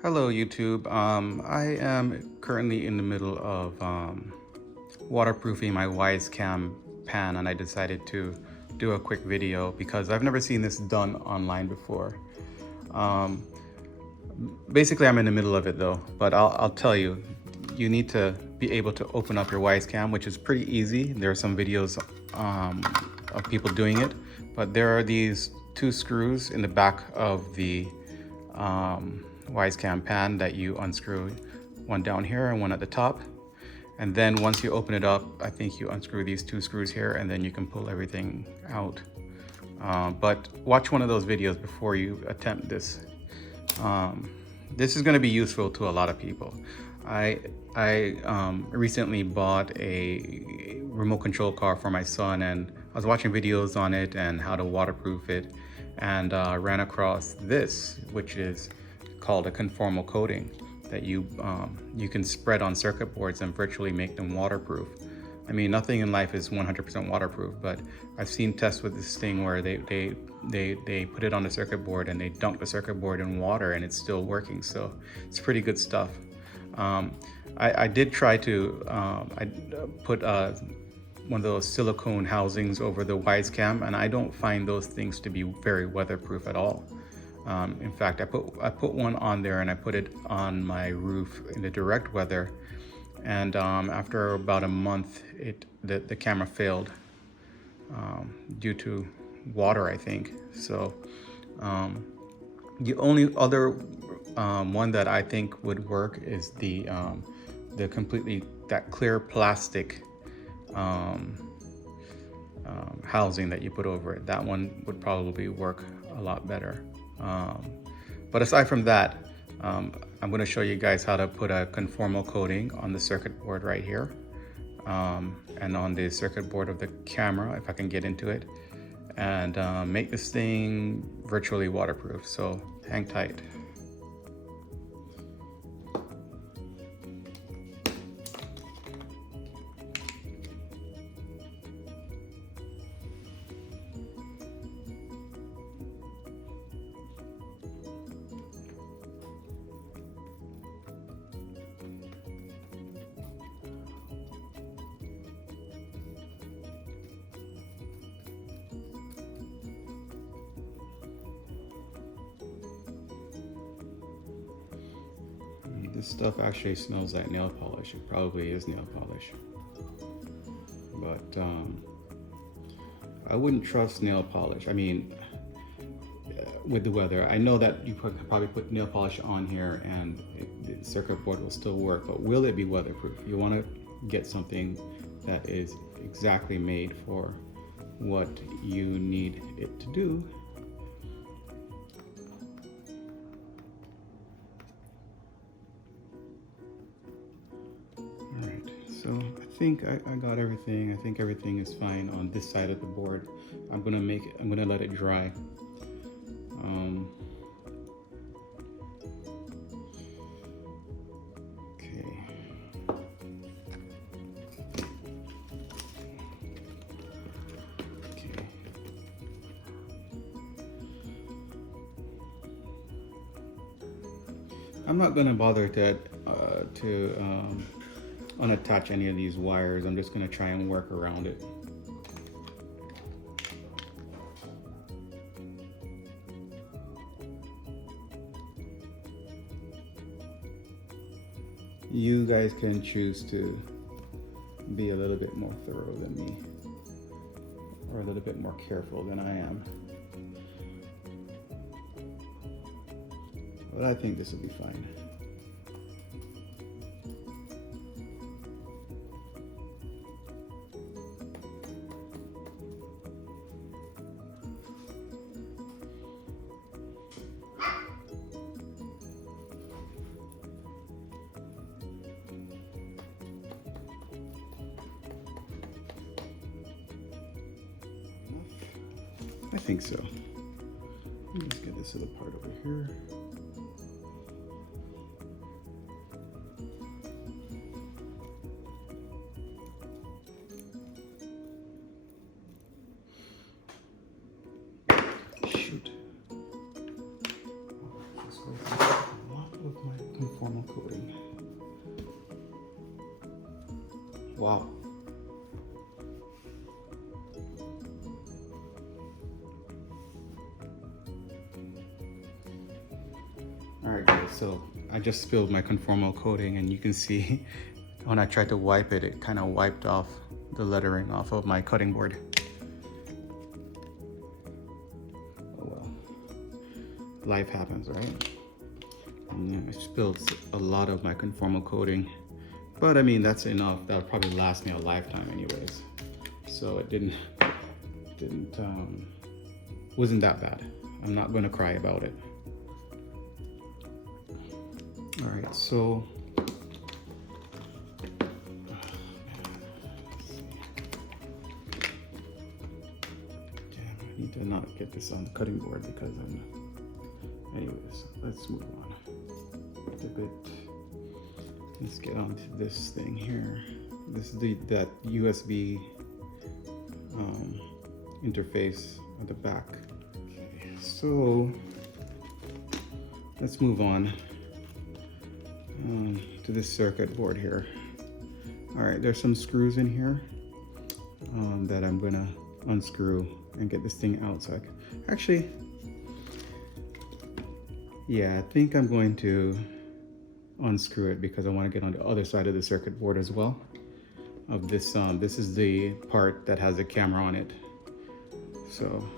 Hello YouTube. I am currently in the middle of waterproofing my Wyze cam pan, and I decided to do a quick video because I've never seen this done online before. Um, Basically, I'm in the middle of it though, but I'll tell you, you need to be able to open up your Wyze cam, which is pretty easy. There are some videos of people doing it, but there are these two screws in the back of the Wyze cam pan that you unscrew, one down here and one at the top. And then once you open it up, I think you unscrew these two screws here and then you can pull everything out. But watch one of those videos before you attempt this. This is going to be useful to a lot of people. I recently bought a remote control car for my son, and I was watching videos on it and how to waterproof it, and ran across this, which is called a conformal coating that you can spread on circuit boards and virtually make them waterproof. I mean, nothing in life is 100% waterproof, but I've seen tests with this thing where they put it on the circuit board and they dunk the circuit board in water and it's still working. So it's pretty good stuff. I did try to I put one of those silicone housings over the Wyze cam, and I don't find those things to be very weatherproof at all. In fact, I put one on there and I put it on my roof in the direct weather, and after about a month, the camera failed due to water, I think. So the only other one that I think would work is the completely that clear plastic housing that you put over it. That one would probably work a lot better. But aside from that, I'm going to show you guys how to put a conformal coating on the circuit board right here, and on the circuit board of the camera, if I can get into it, and make this thing virtually waterproof. So hang tight. This stuff actually smells like nail polish. It probably is nail polish. But I wouldn't trust nail polish. I mean, with the weather, I know that you could probably put nail polish on here and the circuit board will still work, but will it be weatherproof? You want to get something that is exactly made for what you need it to do. So I think I got everything. I think everything is fine on this side of the board. I'm gonna let it dry. Okay. Okay. I'm not gonna bother to unattach any of these wires. I'm just going to try and work around it. You guys can choose to be a little bit more thorough than me, or a little bit more careful than I am. But I think this will be fine. I think so. Let's get this other part over here. Shoot. This way. A lot of my conformal coating. Wow. Alright guys, so I just spilled my conformal coating, and you can see when I tried to wipe it, it kind of wiped off the lettering off of my cutting board. Oh well, life happens, right? And I spilled a lot of my conformal coating, but I mean, that's enough. That'll probably last me a lifetime anyways. So it wasn't that bad. I'm not gonna cry about it. All right, so I need to not get this on the cutting board because anyways, let's move on. Let's get onto this thing here. This is that USB interface at the back. Okay, so let's move on to this circuit board here. All right, there's some screws in here that I'm gonna unscrew and get this thing out. So actually, yeah, I think I'm going to unscrew it because I want to get on the other side of the circuit board as well. Of this, this is the part that has a camera on it. So,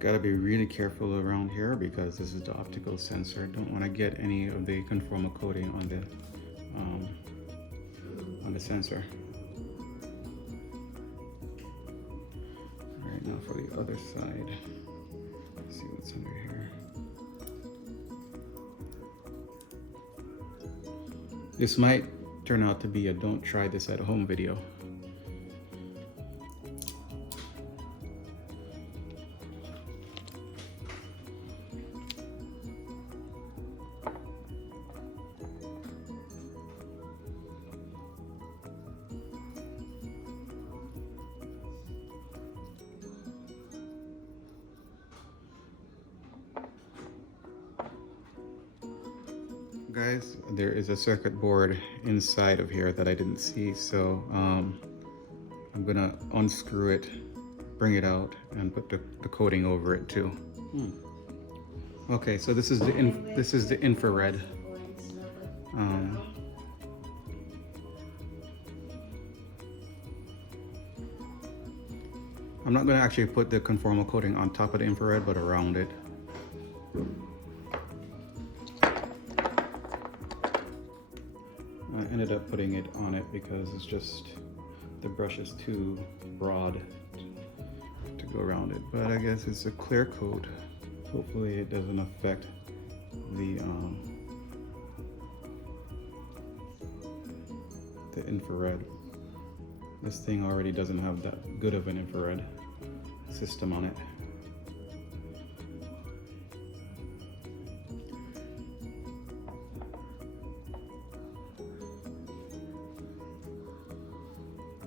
gotta be really careful around here because this is the optical sensor. Don't want to get any of the conformal coating on the sensor. All right, now for the other side. Let's see what's under here. This might turn out to be a don't try this at home video. Guys, there is a circuit board inside of here that I didn't see, so I'm gonna unscrew it, bring it out, and put the coating over it too. Okay, so this is the infrared. I'm not gonna actually put the conformal coating on top of the infrared, but around it. I ended up putting it on it because it's just, the brush is too broad to go around it. But I guess it's a clear coat. Hopefully it doesn't affect the infrared. This thing already doesn't have that good of an infrared system on it.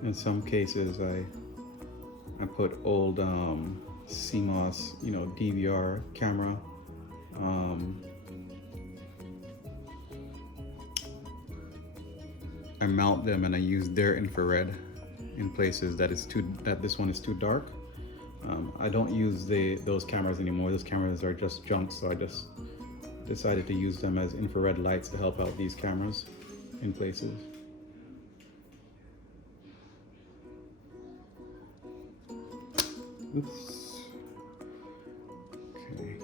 In some cases, I put old CMOS, DVR camera. I mount them and I use their infrared in places that this one is too dark. I don't use those cameras anymore. Those cameras are just junk, so I just decided to use them as infrared lights to help out these cameras in places. Oops. Okay.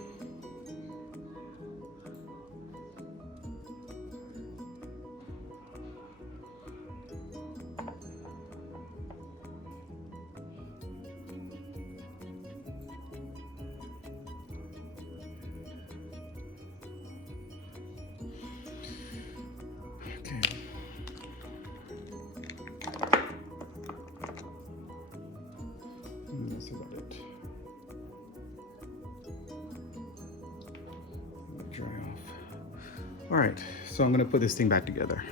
All right, so I'm gonna put this thing back together.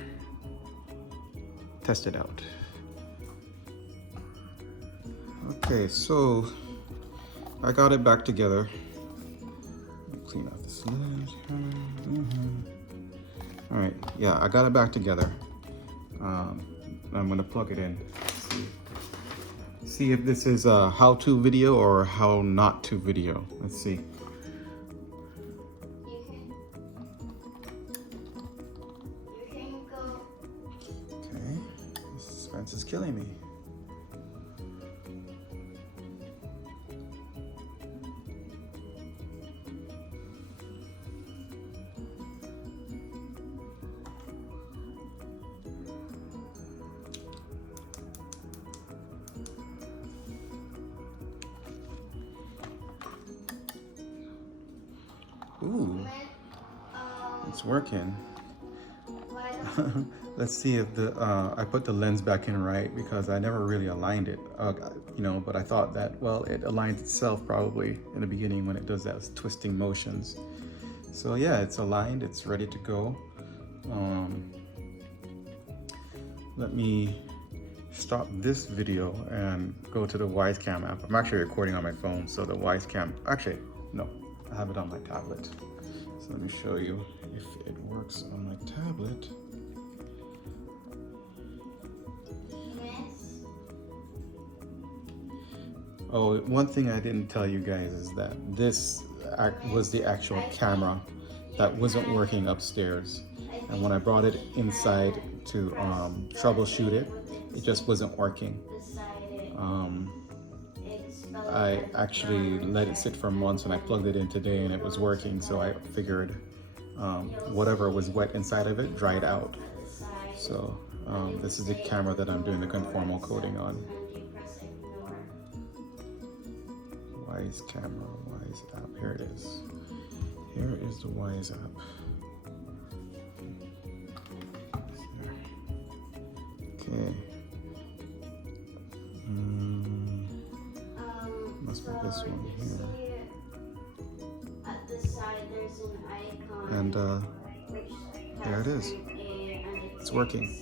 Test it out. Okay, so I got it back together. Clean out this lens. All right, yeah, I got it back together. I'm gonna plug it in. See if this is a how-to video or how not to video. Let's see. You can go. Okay, this suspense is killing me. Ooh, it's working. Let's see if the I put the lens back in right, because I never really aligned it, you know, but I thought that, well, it aligns itself probably in the beginning when it does those twisting motions. So yeah, it's aligned, it's ready to go. Let me stop this video and go to the Wyze Cam app. I'm actually recording on my phone, so the Wyze Cam, actually, no, I have it on my tablet. So let me show you if it works on my tablet. Yes. Oh, one thing I didn't tell you guys is that this was the actual camera that wasn't working upstairs. And when I brought it inside to troubleshoot it, it just wasn't working. I actually let it sit for months and I plugged it in today and it was working, so I figured whatever was wet inside of it dried out. So this is the camera that I'm doing the conformal coating on. Wyze camera, Wyze app, here it is. Here is the Wyze app. Okay. Must be this one here. At the side, there's an icon. And there it is. It's working.